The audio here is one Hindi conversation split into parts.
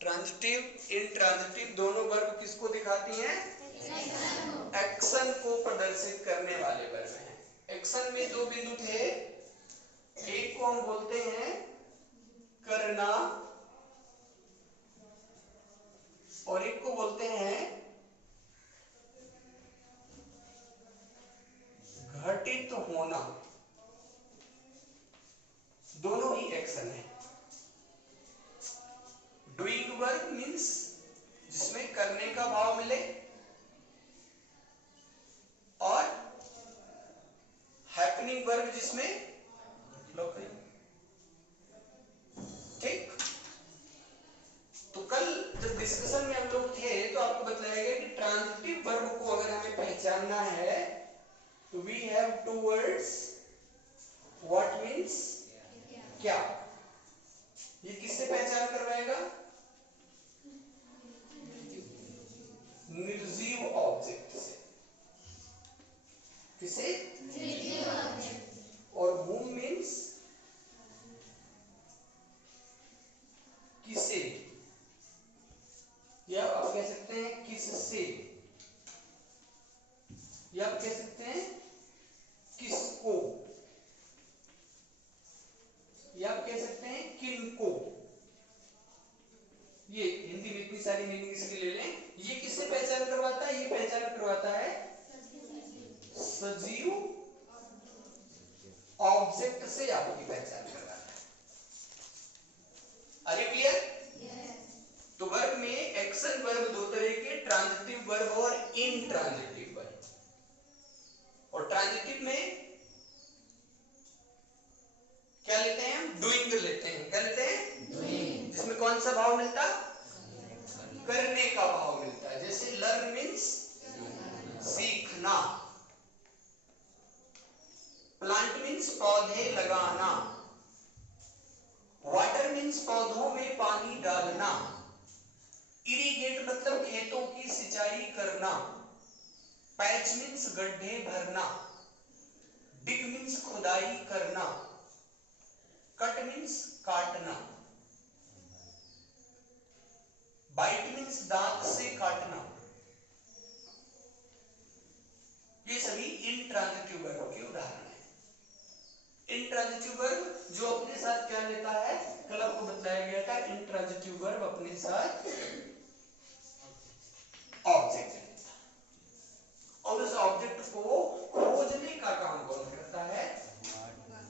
ट्रांजिटिव इंट्रांजिटिव दोनों वर्ब किसको दिखाती हैं? एक्शन को प्रदर्शित करने वाले वर्ब हैं। एक्शन में दो बिंदु थे, एक को हम बोलते हैं करना और एक को बोलते हैं घटित होना। दोनों ही एक्शन है। डूइंग वर्ब मीन्स जिसमें करने का भाव मिले और हैपनिंग वर्ब जिसमें ठीक। तो कल जब डिस्कशन में हम लोग थे तो आपको बताया गया कि ट्रांजिटिव वर्ब को अगर हमें पहचानना है तो we have to words what means क्या। ये किससे पहचान करवाएगा? निर्जीव ऑब्जेक्ट से। किसे? निर्जीव ऑब्जेक्ट। और whom मीन्स किसे, या आप कह सकते हैं किससे, या आप कह सकते हैं किसको, या आप कह सकते हैं किनको। ये हिंदी में इतनी सारी मीनिंग इसकी ले लें। ये किससे पहचान करवाता है? ये पहचान करवाता है सजीव ऑब्जेक्ट से आपकी पहचान करवाता है। Are you clear? तो वर्ब में एक्शन वर्ब दो तरह के, ट्रांजिटिव वर्ब और इनट्रांजिटिव वर्ब। और ट्रांजिटिव में क्या लेते हैं हम? डूइंग लेते हैं। क्या लेते हैं? डूइंग। जिसमें कौन सा भाव मिलता? करने का भाव मिलता है। जैसे लर्न मीन्स सीखना, प्लांट मीन्स पौधे लगाना, वाटर मीन्स पौधों में पानी डालना, इरिगेट मतलब खेतों की सिंचाई करना, पैच मीन्स गड्ढे भरना, डिग मीन्स खुदाई करना, कट मीन्स काटना, बाइट मीन्स दांत से काटना। ये सभी इनट्रांजिटिव वर्ब के उदाहरण हैं। इनट्रांजिटिव वर्ब जो अपने साथ क्या लेता है? कल आपको बताया गया था इनट्रांजिटिव वर्ब अपने साथ ऑब्जेक्ट लेता है और उस ऑब्जेक्ट को खोजने का काम कौन करता है?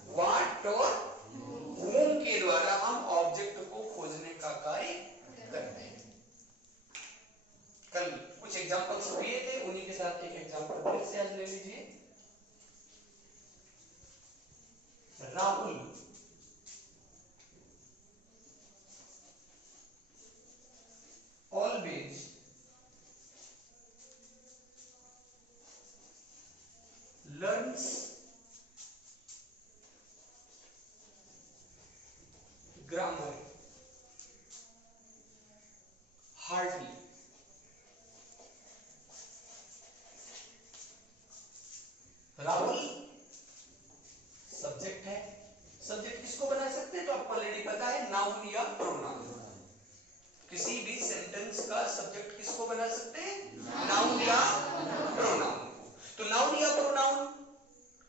व्हाट और whom के द्वारा हम ऑब्जेक्ट को खोजने का कार्य करते हैं। कल कुछ एग्जांपल्स हुए थे, उन्हीं के साथ एक एग्जांपल फिर से आज ले लीजिए। Rahul always learns grammar hardly. Rahul subject है। सब्जेक्ट किसको बना सकते हैं? तो आपको ऑलरेडी पता है, नाउन या प्रोनाउन। किसी भी सेंटेंस का सब्जेक्ट किसको बना सकते हैं? नाउन या प्रोनाउन। तो नाउन या प्रोनाउन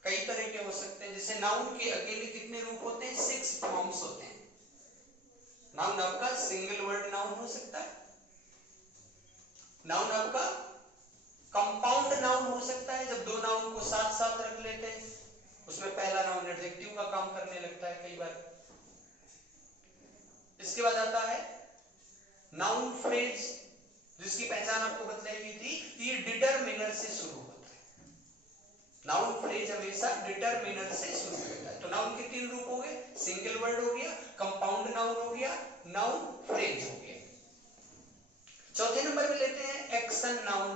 कई तरह के हो सकते हैं। जैसे नाउन के अकेले कितने रूप होते हैं? 6 फॉर्म्स होते हैं। नाउन आपका सिंगल वर्ड नाउन हो सकता है, नाउन आपका कंपाउंड नाउन हो सकता है, जब दो नाउन को साथ साथ रख लेते हैं, उसमें पहला नाउन एडजेक्टिव का काम करने लगता है कई बार। इसके बाद आता है नाउन फ्रेज, जिसकी पहचान आपको बताई गई थी, ये डिटरमिनर से शुरू होता है। नाउन फ्रेज हमेशा डिटरमिनर से शुरू होता है। तो नाउन के 3 रूप हो गए, सिंगल वर्ड हो गया, कंपाउंड नाउन हो गया, नाउन फ्रेज हो गया। चौथे नंबर पे लेते हैं एक्शन नाउन,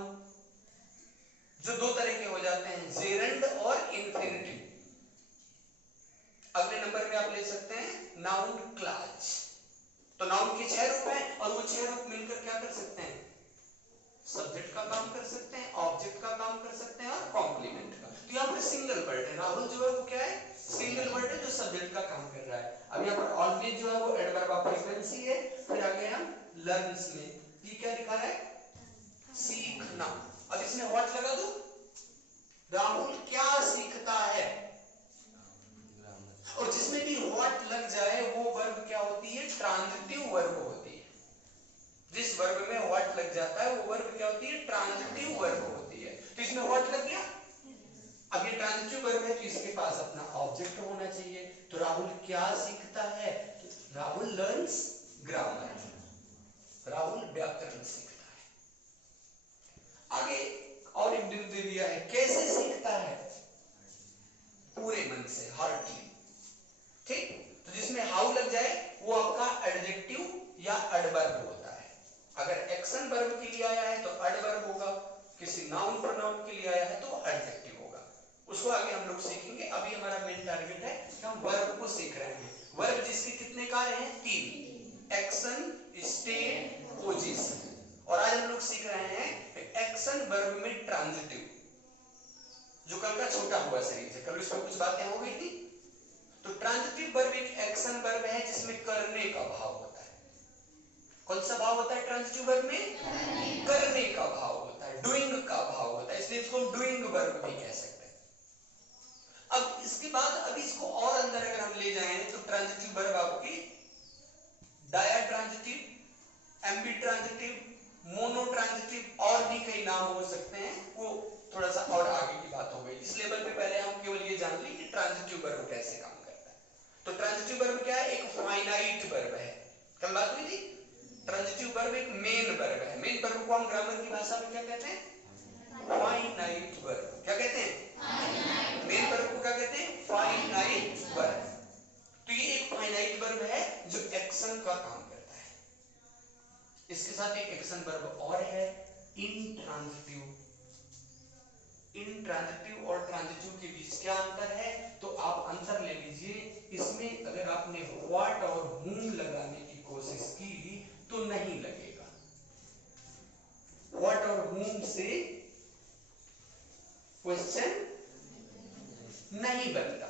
जो 2 तरह के हो जाते हैं, जेरंड और इंफिनिटिव। अगले नंबर पे आप ले सकते हैं नाउन क्लास। तो नाउन के 6 रूप हैं और वो 6 रूप मिलकर क्या कर सकते हैं? सब्जेक्ट का काम कर सकते हैं, ऑब्जेक्ट का काम कर सकते हैं और कॉम्प्लीमेंट का। तो यहाँ पर सिंगल वर्ड है, राहुल जो है वो क्या है? सिंगल वर्ड है जो सब्जेक्ट का काम कर रहा है। अब यहाँ पर ऑलवेज जो है वो एडवर्ब ऑफ फ्रीक्वेंसी है। फिर आगे हम लर्न्स में, ये क्या लिखा है? सीखना। अब इसमें व्हाट लगा दो, राहुल क्या सीखता है। और जिसमें भी व्हाट लग जाए वो वर्ब क्या होती है? ट्रांजिटिव वर्ब होती है। जिस वर्ब में व्हाट लग जाता है वो वर्ब क्या होती है? ट्रांजिटिव वर्ब होती है। तो इसमें व्हाट लग गया, अब ये ट्रांजिटिव वर्ब है तो इसके पास अपना ऑब्जेक्ट होना चाहिए। तो राहुल क्या सीखता है? तो राहुल लर्न्स ग्रामर, राहुल व्याकरण सीखता है। आगे और एक दे दिया है, कैसे सीखता है? पूरे मन से, हार्टली। ठीक, तो जिसमें हाउ लग जाए वो आपका एडजेक्टिव या एडवर्ब होता है। अगर एक्शन वर्ब के लिए आया है तो एडवर्ब होगा, किसी नाउन प्रोनाउन के लिए आया है तो एडजेक्टिव होगा। उसको आगे हम लोग सीखेंगे। अभी हमारा मेन टारगेट है कि हम वर्ब को सीख रहे हैं। वर्ब जिसके कितने कार्य हैं? 3, एक्शन, स्टेट, पोजीशन। और आज हम लोग सीख रहे हैं एक्शन वर्ब में ट्रांजिटिव, जो कल का छोटा हुआ सीरीज है, कल इसमें कुछ बातें हो गई थी। तो ट्रांजिटिव वर्ब एक एक्शन वर्ब है जिसमें करने का भाव होता है। कौन सा भाव होता है ट्रांजिटिव वर्ब में? करने का भाव होता है, डूइंग का भाव होता है, इसलिए इसको डूइंग वर्ब भी कह सकते हैं। अब इसके बाद अभी इसको और अंदर अगर हम ले जाएं तो ट्रांजिटिव वर्ब आपकी डायाट्रांजिटिव, एम्बिट्रांजिटिव, मोनोट्रांजिटिव और भी कई नाम हो सकते हैं, वो थोड़ा सा और आगे की बात हो गई। इस लेवल पे पहले हम केवल ये जान ली कि ट्रांजिटिव वर्ब कैसे काम करता है। तो ट्रांजिटिव वर्ब क्या है? एक फाइनाइट वर्ब है, कल बात हुई थी। ट्रांजिटिव वर्ब एक मेन वर्ब है। मेन वर्ब को हम ग्रामर की भाषा में क्या कहते हैं? Finite verb. क्या कहते हैं? मेन वर्ब को क्या कहते हैं? Finite verb. तो ये एक फाइनाइट वर्ब है जो एक्शन का काम करता है। इसके साथ एक एक्शन वर्ब और है, इंट्रांजिटिव। इंट्रांजिटिव और ट्रांजिटिव के बीच क्या अंतर है? तो आप अंतर ले लीजिए। इसमें अगर आपने व्हाट और whom लगाने की कोशिश की तो नहीं लगेगा। व्हाट और whom से क्वेश्चन नहीं बनता।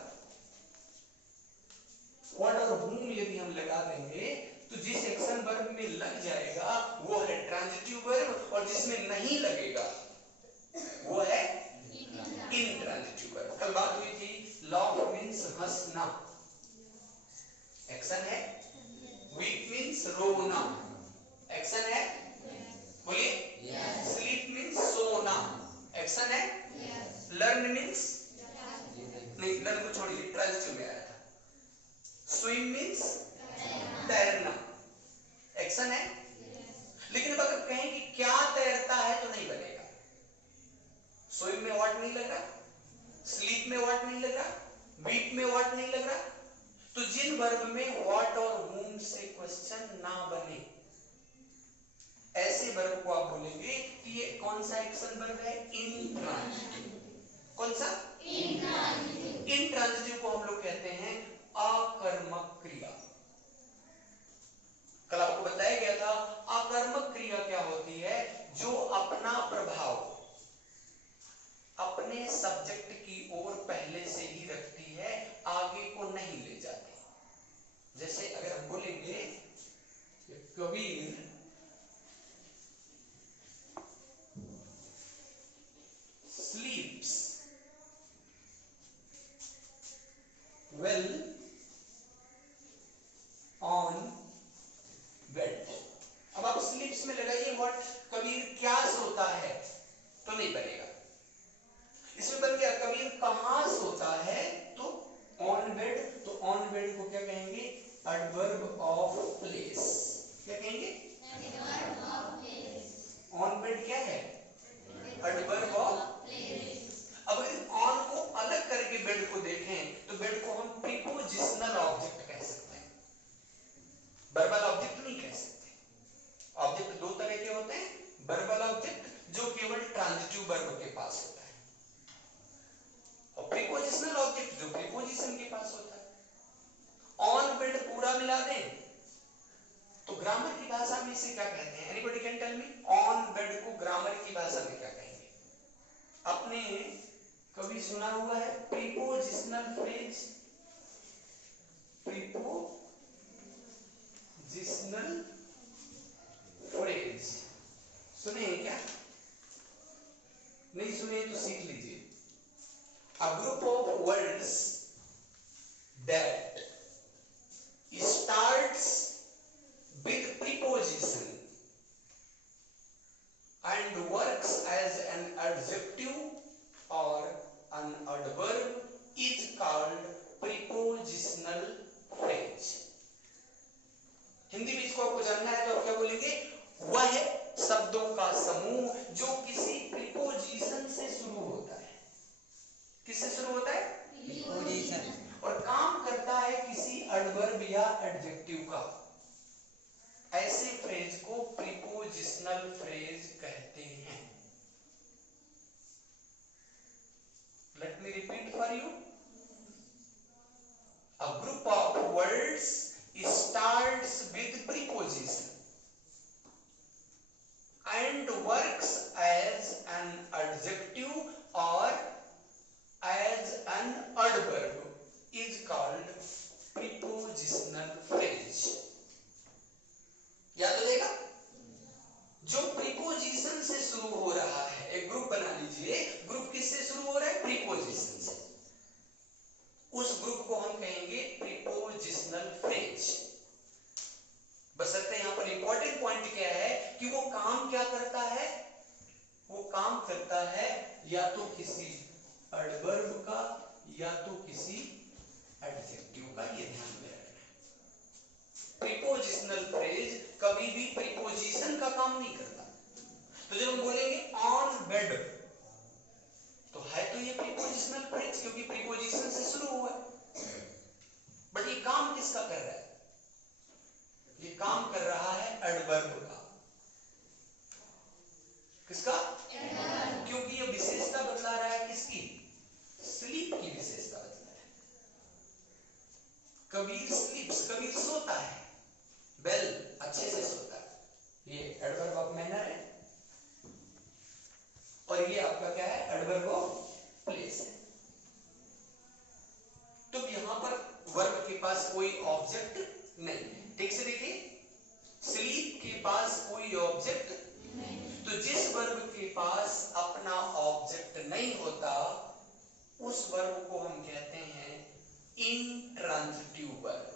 व्हाट और whom यदि हम लगा देंगे तो जिस एक्शन वर्ब में लग जाएगा वो है ट्रांजिटिव वर्ब, और जिसमें नहीं लगेगा वो है इंट्रांजिटिव वर्ब। कल बात हुई थी, लाफ मींस हंसना, एक्शन है। वीक मींस रोना, एक्शन है। बोलिए। स्लीप मींस सोना, एक्शन है। लर्न मींस, नहीं लर्न को छोड़िए, ट्रांजिटिव में आया था। स्विम मींस तैरना, एक्शन है। लेकिन अब अगर कहें कि क्या तैरता है तो नहीं बनेगा। स्विम में व्हाट नहीं लग रहा, स्लीप में व्हाट नहीं लग रहा, वीक में व्हाट नहीं लग रहा। तो जिन वर्ब में व्हाट और whom से क्वेश्चन ना बने, ऐसे वर्ब को आप बोलेंगे कि ये कौन सा एक्शन वर्ब है? इंट्रांजिटिव। कौन सा? इंट्रांजिटिव। इंट्रांजिटिव को हम लोग कहते हैं अकर्मक क्रिया। कल आपको बताया गया था अकर्मक क्रिया क्या होती है? जो अपना प्रभाव अपने सब्जेक्ट की ओर पहले से ही रखती है, आगे को नहीं ले जाती। जैसे अगर हम बोलेंगे Kabir sleeps well on bed। अब आप sleeps में लगाइए व्हाट, कबीर क्या सोता है, तो नहीं बनेगा। इसमें बन गया कबीर कहां सोता है, तो ऑन बेड। तो ऑन बेड को क्या कहेंगे? Adverb of place. क्या कहेंगे? Adverb of place. On bed क्या है? Adverb of place. अब अगर ऑन को अलग करके बेड को देखें तो बेड को हम प्रीपोजिशनल ऑब्जेक्ट कह सकते हैं, वर्बल ऑब्जेक्ट नहीं कह सकते। ऑब्जेक्ट दो तरह के होते हैं, वर्बल ऑब्जेक्ट जो केवल ट्रांजिटिव वर्ब के पास होता है, और प्रीपोजिशनल ऑब्जेक्ट जो प्रीपोजिशन के पास होता है। ऑन बेड पूरा मिला दें तो ग्रामर की भाषा में इसे क्या कहते हैं? Anybody can tell me? On bed को ग्रामर की भाषा में क्या कहेंगे? आपने कभी सुना हुआ है प्रीपोजिशनल फ्रेज? प्रीपोजिशनल तो सीख लीजिए। अ group of words that starts with preposition and works as an adjective or an adverb is called prepositional phrase। Hindi में इसको आपको जानना है तो आप क्या बोलेंगे? वह शब्दों का समूह जो किसी प्रीपोजिशन से शुरू होता है। किससे शुरू होता है? प्रीपोजिशन। और काम करता है किसी एडवर्ब या एडजेक्टिव का। ऐसे फ्रेज को प्रीपोजिशनल फ्रेज कहते हैं। Let me repeat for you. A group of words starts with preposition and works as an adjective or as an adverb is called prepositional phrase. याद रहेगा? जो प्रीपोजिशन से शुरू हो रहा है, एक ग्रुप बना लीजिए। ग्रुप किससे शुरू हो रहा है? प्रीपोजिशन से। उस ग्रुप को हम कहेंगे प्रीपोजिशनल फ्रेज। बशर्ते यहां पर इंपॉर्टेंट पॉइंट क्या है कि वो काम क्या करता है? वो काम करता है या तो किसी एडवर्ब का या तो किसी एडजेक्टिव का। ये ध्यान में रखना। प्रीपोजिशनल फ्रेज कभी भी प्रीपोजिशन का काम नहीं करता। तो जब हम बोलेंगे ऑन बेड, तो है तो ये प्रीपोजिशनल फ्रेज, क्योंकि प्रीपोजिशन से शुरू हुआ है। बट ये काम किसका कर रहा है? ये काम कर रहा है एडवर्ब का। किसका? एडवर्ब। क्योंकि ये विशेषता बतला रहा है किसकी? स्लीप की विशेषता बतला रहा है। कबीर स्लीप्स, कबीर सोता है। वेल, अच्छे से सोता है। ये एडवर्ब ऑफ मैनर है और ये आपका क्या है? एडवर्ब ऑफ प्लेस है। तो यहां पर वर्ब के पास कोई ऑब्जेक्ट नहीं है। ठीक से देखिए, स्लीप के पास कोई ऑब्जेक्ट नहीं। तो जिस वर्ब के पास अपना ऑब्जेक्ट नहीं होता उस वर्ब को हम कहते हैं इंट्रांजिटिव वर्ब।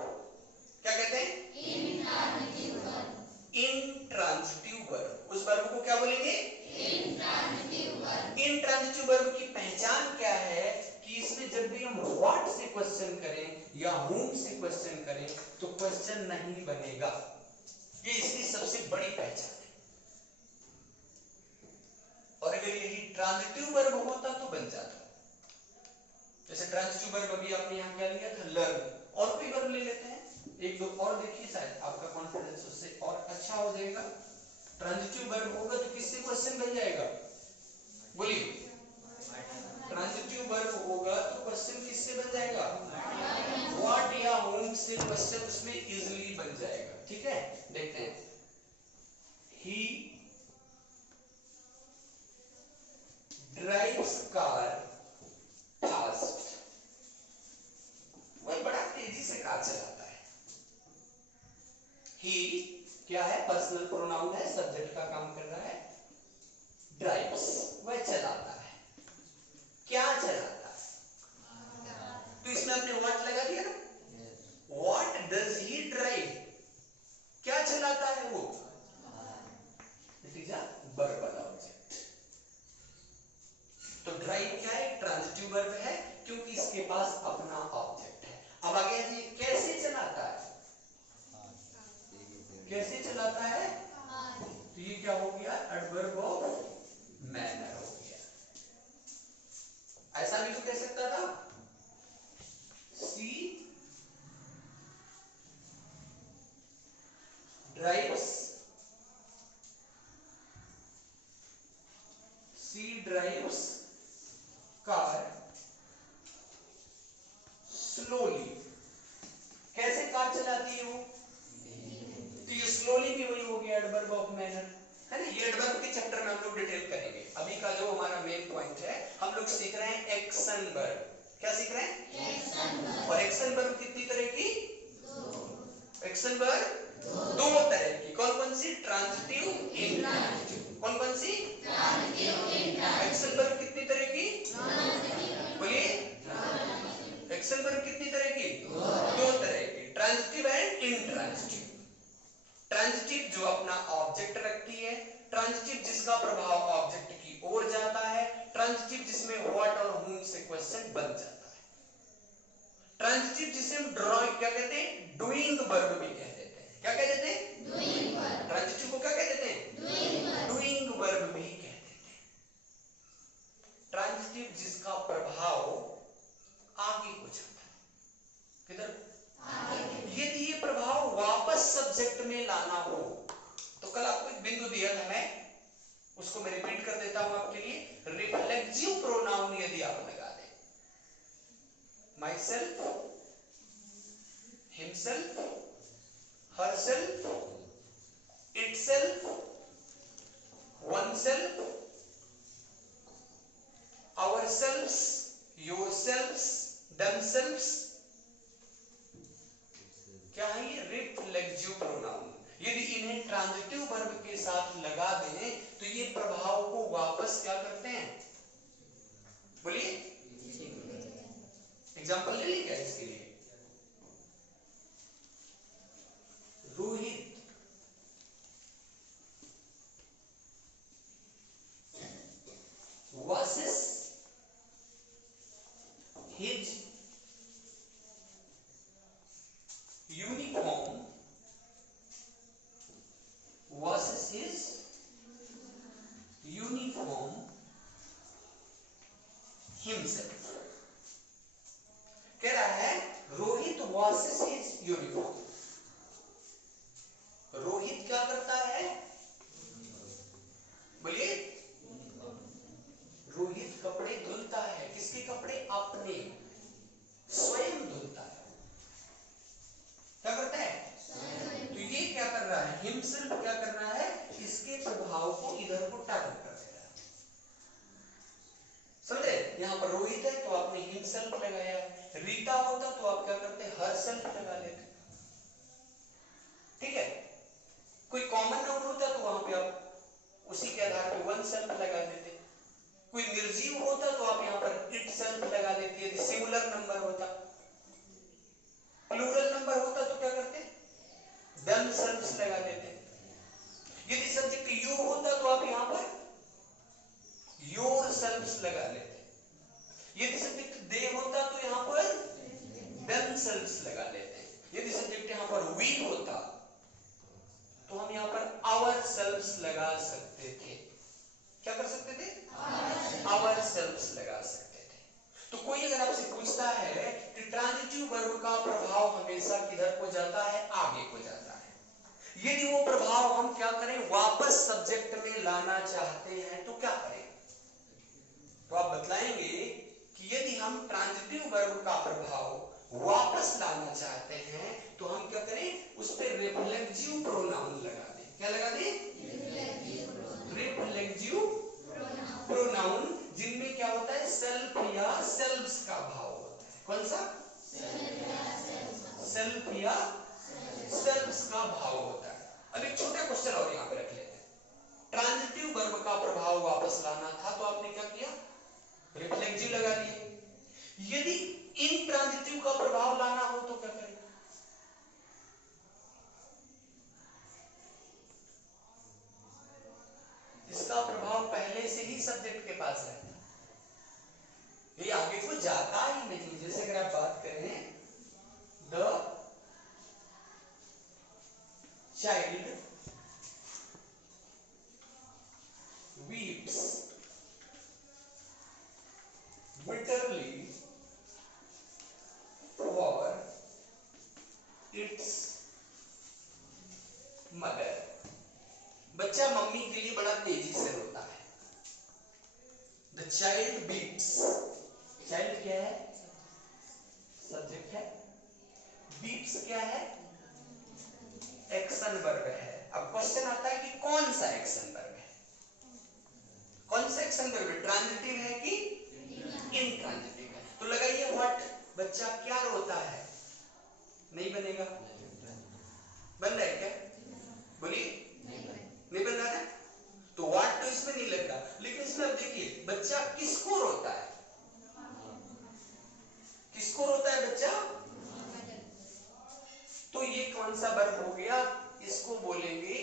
क्या कहते हैं? Intransitive verb. Intransitive verb. उस वर्ब को क्या बोलेंगे? Intransitive verb. इंट्रांजिटिव वर्ब की पहचान क्या है कि इसमें जब भी हम व्हाट से क्वेश्चन करें या whom से क्वेश्चन करें तो क्वेश्चन नहीं बनेगा। ये इसकी सबसे बड़ी पहचान है। और अगर यही ट्रांजिटिव वर्ब होता तो बन जाता। जैसे ट्रांजिटिव वर्ब अभी आपने यहां क्या लिया था? लर्न। और कोई वर्ब ले लेते हैं, एक दो और देखिए, शायद आपका कॉन्फिडेंस उससे और अच्छा हो जाएगा। ट्रांजिटिव वर्ब होगा तो किससे क्वेश्चन बन जाएगा? बोलिए। ट्रांजिटिव वर्ब होगा तो क्वेश्चन किससे बन जाएगा? व्हाट या whom से क्वेश्चन उसमें इजीली बन जाएगा। ठीक है, देखते हैं। ही ड्राइव्स कार फास्ट। वह बड़ा तेजी से कार चलाता है। ही क्या है? पर्सनल प्रोनाउन है, सब्जेक्ट का काम कर रहा है। ड्राइव्स, वह चलाता है। क्या चलाता है? तो इसमें आपने व्हाट लगा दिया ना। What does he drive? क्या चलाता है वो? It is a verbal object. तो ड्राइव क्या है? ट्रांजिटिव वर्ब है क्योंकि इसके पास अपना ऑब्जेक्ट है। अब आगे ये कैसे चलाता है? कैसे चलाता है? तो ये क्या हो गया? एडवर्ब ऑफ मैनर हो गया। ऐसा भी तो कह सकता था, सी ड्राइव्स, सी ड्राइव्स कार स्लोली। कैसे कार चलाती है वो? तो ये स्लोली भी वही हो गया, एडवर्ब ऑफ मैनर है ना। ये एडवर्ब के चैप्टर में हम लोग डिटेल करेंगे। अभी का जो हमारा मेन पॉइंट है, हम लोग सीख रहे हैं एक्शन वर्ब। क्या सीख रहे हैं? Action verb. और एक्शन वर्ब कितनी तरह की? एक्शन वर्ब दो तरह की। कौन कौन सी? Transitive, intransitive. कौन कौन सी? Transitive, intransitive. एक्शन वर्ब कितनी तरह की? अपना ऑब्जेक्ट रखती है, ट्रांजिटिव जिसका प्रभाव ऑब्जेक्ट की ओर जाता है, ट्रांजिटिव जिसमें व्हाट और whom से क्वेश्चन बन जाता है, ट्रांजिटिव जिसे हम ड्राइंग क्या कहते हैं, डूइंग वर्ब भी कह देते हैं। क्या कह देते हैं? Doing verb. ट्रांजिटिव को क्या कह देते हैं? डूइंग वर्ब भी कह देते हैं। ट्रांजिटिव जिसका प्रभाव आगे को जाता है, किधर? आगे। यदि ये प्रभाव वापस सब्जेक्ट में लाना हो तो कल आपको एक बिंदु दिया था, मैं उसको मैं रिपीट कर देता हूं आपके लिए। रिफ्लेक्सिव प्रोनाउन यदि आप लगा दें, my self, himself, herself, itself, oneself, ourselves, yourselves, themselves, क्या है ये? Reflexive pronoun. यदि इन्हें ट्रांजिटिव वर्ब के साथ लगा दें तो ये प्रभाव को वापस क्या करते हैं? बोलिए, एग्जांपल ले लीजिए इसके लिए। Rohit washes his uniform, washes his uniform himself। कह रहा है Rohit washes his uniform, Rohit क्या करता है? बोलिए, रोहित कपड़े धुलता है। किसके कपड़े? अपने, स्वयं धुलता है। क्या करता है? तो ये क्या कर रहा है? हिमसेल्फ क्या कर रहा है? इसके प्रभाव को इधर को टर्न कर दे रहा है। समझे? यहां पर रोहित है तो आपने हिमसेल्फ लगाया है, रीता होता तो आप क्या करते? हरसेल्फ लगा लेते। ठीक है? कोई कॉमन नाउन होता तो वहां पे आप उसी के आधार पे वन सेल्फ लगा देते। कोई निर्जीव होता तो आप यहां पर इट सेल्फ लगा देते। यदि सिंगुलर नंबर होता, प्लूरल नंबर होता तो क्या करते? देम सेल्फ्स लगा देते। यदि सब्जेक्ट यू होता तो आप यहां पर योर सेल्फ्स लगा लेते। यदि सब्जेक्ट दे होता तो यहां पर देम सेल्फ्स लगा लेते। यदि सब्जेक्ट यहां पर वी होता तो हम यहाँ पर आवर सेल्फ्स लगा सकते थे। क्या कर सकते थे? आवर सेल्फ्स लगा सकते थे। तो कोई अगर आपसे पूछता है कि ट्रांजिटिव वर्ब का प्रभाव हमेशा किधर को जाता है? आगे को जाता है। यदि वो प्रभाव हम क्या करें? वापस सब्जेक्ट में लाना चाहते हैं तो क्या करें? तो आप बतलाएंगे कि यदि हम ट्रांजिटिव वर्ब का प्रभाव वापस लाना चाहते हैं तो हम क्या करें? उस पर रिफ्लेक्सिव प्रोनाउन लगा दें। क्या लगा दें? रिफ्लेक्सिव प्रोनाउन, जिनमें क्या होता है? सेल्फ या सेल्व्स का भाव होता है। कौन सा? सेल्फ या सेल्व्स का भाव होता है। अब एक छोटा क्वेश्चन और यहां पे रख लेते हैं। ट्रांजिटिव वर्ब का प्रभाव वापस लाना था तो आपने क्या किया? रिफ्लेक्सिव लगा दिया। यदि इंट्रांजिटिव का प्रभाव लाना हो तो क्या करें? इसका प्रभाव पहले से ही सब्जेक्ट के पास रहता है, ये आगे को जाता ही नहीं। जैसे अगर आप बात करें, the child weeps bitterly for its mother। बच्चा मम्मी के लिए बड़ा तेजी से रोता है। द चाइल्ड weeps, चाइल्ड क्या है? सब्जेक्ट है। weeps क्या है? एक्शन वर्ब है। अब क्वेश्चन आता है कि कौन सा एक्शन वर्ब है? कौन सा एक्शन वर्ब है? ट्रांजिटिव है कि इनट्रांजिटिव है? तो लगाइए व्हाट। बच्चा क्या रोता है? नहीं बनेगा। बन रहा है क्या? बोलिए, नहीं बन रहा है। तो व्हाट तो इसमें नहीं लग रहा, लेकिन इसमें अब देखिए बच्चा किसको रोता है? किसको रोता है बच्चा? तो ये कौन सा वर्ब हो गया? इसको बोलेंगे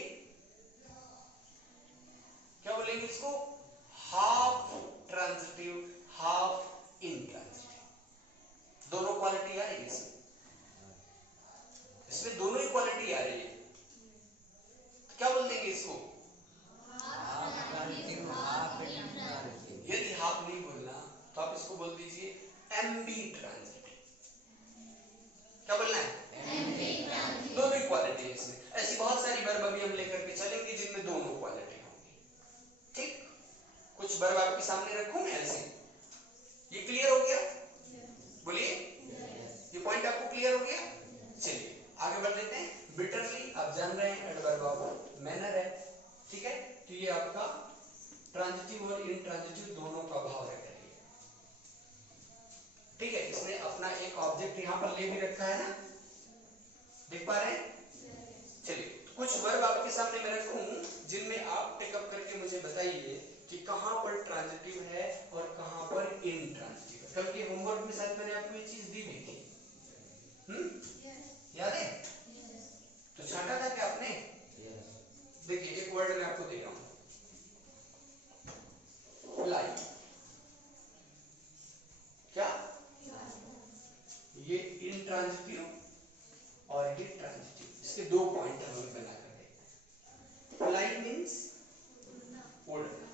इसको? यदि हाफ नहीं बोलना तो आप इसको बोल दीजिए एम्बी ट्रांजिटिव। क्या बोलना है? दोनों क्वालिटी है इसमें। ऐसी बहुत सारी वर्ब अभी हम लेकर के चलेंगे जिनमें दोनों क्वालिटी होंगी। ठीक, कुछ वर्ब आपके सामने रखूं मैं ऐसे। ये क्लियर हो गया? बोलिए, ये पॉइंट आपको क्लियर हो गया? चलिए आगे बढ़ लेते हैं। बिटरली आप जान रहे हैं एडवर्ब ऑफ मैनर है, ठीक है? तो ये आपका ट्रांजिटिव और इंट्रांजिटिव दोनों का भाव है, ठीक है? इसने अपना एक ऑब्जेक्ट यहां पर ले भी रखा है ना, देख पा रहे हैं? चलिए कुछ वर्ब आपके सामने मैं रखूं जिनमें आप टेकअप करके मुझे बताइए कि कहां पर ट्रांजिटिव है और कहां पर इंट्रांजिटिव है। कल के होमवर्क में शायद मैंने आपको ये चीज दी भी थी, याद है? तो छांटा था क्या आपने? देखिए एक वर्ड मैं आपको दे रहा हूं, फ्लाई। क्या ये इंट्रांजिटिव और ये ट्रांजिटिव, इसके दो पॉइंट हम बना कर देखते हैं। फ्लाई मींस उड़ना,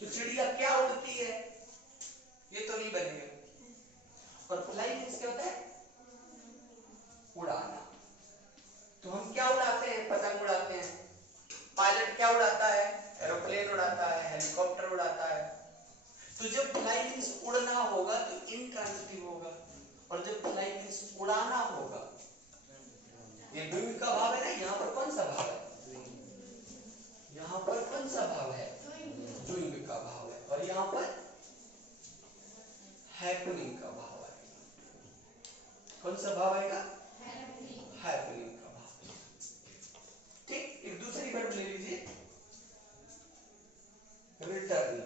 तो चिड़िया क्या उड़ती है? ये तो नहीं बनेगा। और फ्लाई मींस क्या होता है? उड़ाना। तो हम क्या उड़ाते हैं? पतंग उड़ाते हैं। पायलट क्या उड़ाता है? एरोप्लेन उड़ाता है, हेलीकॉप्टर उड़ाता है। तो जब फ्लाई मींस उड़ना होगा तो इंट्रांजिटिव होगा, और जब फ्लाई मींस उड़ाना होगा, ये डूइंग का भाव है ना, यहाँ पर कौन सा भाव है? यहाँ पर कौन सा भाव है? डूइंग का भाव है। और यहाँ पर हैपनिंग का भाव है। कौन सा भाव आएगा? हैपनिंग का भाव। ठीक, एक दूसरी वर्ब ले लीजिए, रिटर्न।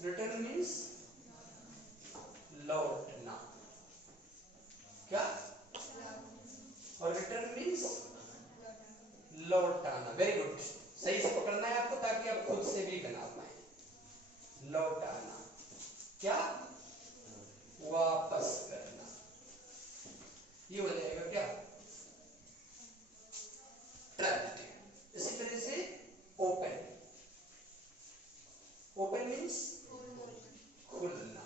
रिटर्न मीन्स लौटना। क्या? और रिटर्न मीन्स लौटाना। वेरी गुड, सही से पकड़ना है आपको ताकि आप खुद से भी बना पाए। लौटाना क्या? वापस करना। ये हो जाएगा क्या? ट्रांजिटिव। इसी तरह से ओपन। ओपन मीन्स खुलना।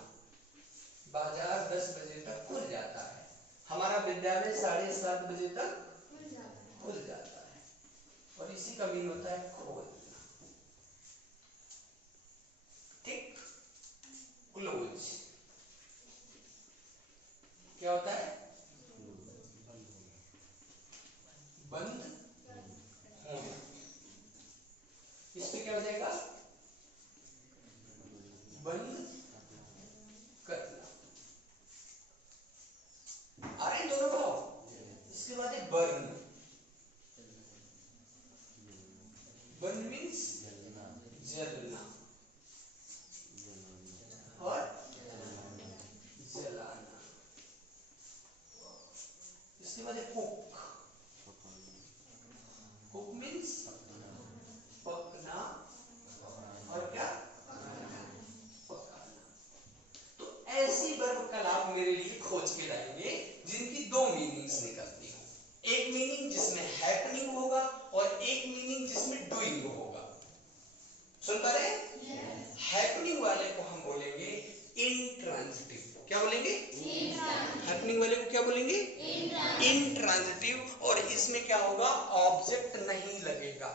बाजार 10 बजे तक खुल जाता है, हमारा विद्यालय 7:30 बजे तक खुल जाता है, और इसी का मीन होता है खोलना। ठीक, क्लोज क्या होता है? बंद होना। इसमें क्या हो जाएगा? बंद करना। आ रहे हैं दोनों भाव? इसके बाद है बर्न। बर्न मीन्स जलना और जलाना। इसके बाद है कुक। कुक मीन्स पकना और क्या? पकाना। तो ऐसी वर्ब कल आप मेरे लिए खोज के लाएंगे जिनकी दो मीनिंग्स निकलती हो। एक मीनिंग जिसमें हैपनिंग होगा और एक मीनिंग जिसमें डूइंग होगा। सुन पा रहे हैं? हैपनिंग वाले को हम बोलेंगे इंट्रांजिटिव। क्या बोलेंगे? हैपनिंग वाले को क्या बोलेंगे? इंट्रांजिटिव। और इसमें क्या होगा? ऑब्जेक्ट नहीं लगेगा,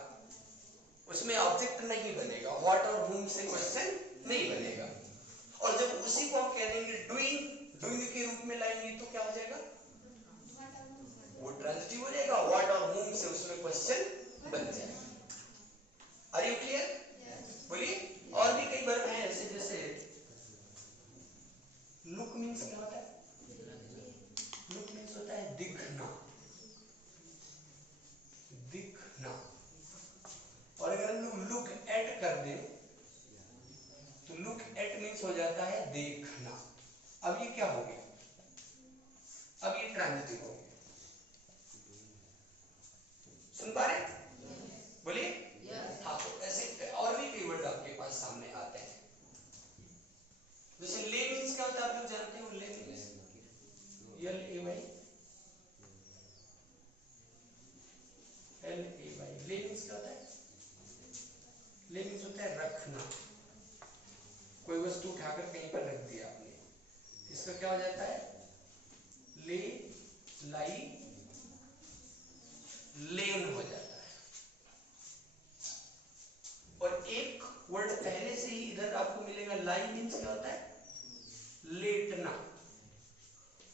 उसमें ऑब्जेक्ट नहीं बनेगा, व्हाट और whom से क्वेश्चन नहीं बनेगा। और जब उसी को हम कह देंगे डूइंग, डूइंग के रूप में लाएंगे तो क्या हो जाएगा? वो ट्रांजिटिव हो जाएगा, व्हाट और whom से उसमें क्वेश्चन बन जाएगा। Are you clear? बोलिए। और भी कई वर्ब हैं ऐसे, जैसे लुक मीन्स क्या होता है? लुक मीन्स होता है दिखना। दिखना। और अगर हम लोग लुक एट कर दें तो लुक एट मीन्स हो जाता है देखना। अब ये क्या हो गया? अब ये ट्रांजिटिव हो गया। सुन पा रहे? बोलिए। हाँ, तो ऐसे और भी कई वर्ड आपके पास सामने आते हैं। जैसे ले मीन्स क्या होता है? आप लोग जानते हो ले मीन्स? LAY। L लाई मीन्स क्या होता है? लेटना।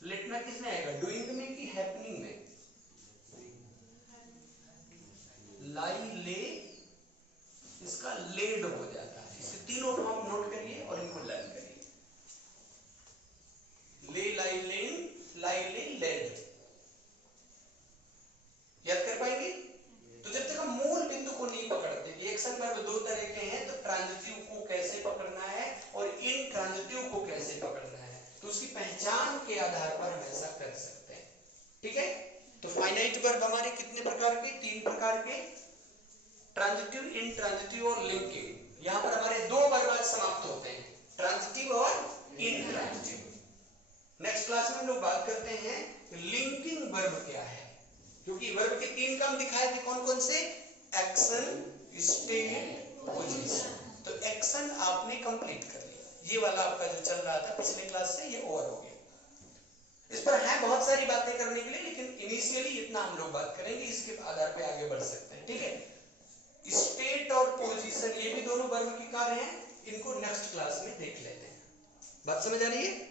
लेटना किसमें आएगा? डूइंग में कि हैपनिंग में? लाई ले, इसका लेड हो जाता है। इसके तीनों फॉर्म नोट करिए और इनको लर्न करिए। ले, लाई, लेन, लाई, ले, लेड। याद कर पाएंगे? तो जब तक हम मूल बिंदु को नहीं पकड़ते कि एक्शन वर्ब दो तरह के हैं, तो ट्रांजिटिव को कैसे पकड़ना है और इंट्रांजिटिव को कैसे पकड़ना है, तो उसकी पहचान के आधार पर हम ऐसा कर सकते हैं। ठीक है? तो फाइनाइट वर्ब हमारे कितने प्रकार के? 3 प्रकार के, ट्रांजिटिव, इंट्रांजिटिव और लिंकिंग। यहां पर हमारे 2 वर्ब आज समाप्त होते हैं, ट्रांजिटिव और इंट्रांजिटिव। नेक्स्ट क्लास में हम लोग बात करते हैं लिंकिंग वर्ब क्या है, क्योंकि वर्ब के 3 काम दिखाए थे, कौन कौन से? Action, state, position. तो एक्शन आपने कंप्लीट कर लिया, ये वाला आपका जो चल रहा था पिछले क्लास से, ये ओवर हो गया। इस पर है बहुत सारी बातें करने के लिए, लेकिन इनिशियली इतना हम लोग बात करेंगे, इसके आधार पे आगे बढ़ सकते हैं। ठीक है? स्टेट और पोजीशन ये भी दोनों वर्ब के कार्य हैं, इनको नेक्स्ट क्लास में देख लेते हैं। बात समझ आ रही है?